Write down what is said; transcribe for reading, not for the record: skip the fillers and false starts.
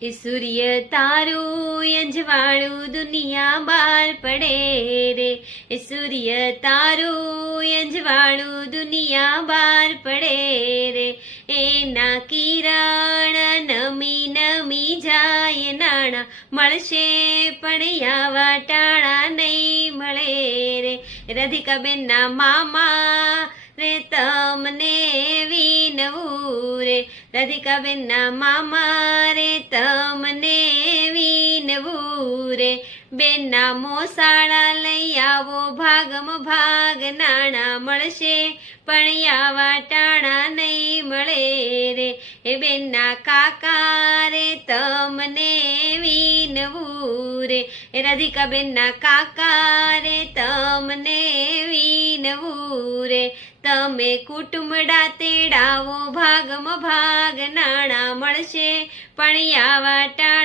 એ સૂર્ય તારું અંજવાળું દુનિયા બાર પડે રે, એ સૂર્ય તારું અંજવાળું દુનિયા બાર પડે રે, એના કિરણ નમી નમી જાય નાણા, મળશે પણ આવા ટાણા નહીં મળે રે. રાધિકાબેનના મામા રે તમને વિનવું રે, રાધિકાબેનના મામા રે તમને વિનવું રે, બેનના મોસાળા લઈ આવો ભાગમ ભાગ નાણા, મળશે પણ આવા ટાણા નહીં મળે રે. એ બેનના કાકા રે તમને વિનવું રે, એ રાધિકાબેનના કાકા રે તમને વિનવું રે, તમે કુટુંબડા તેડાવો ભાગમ ભાગ નાણા, મળશે પણ આવા ટાણા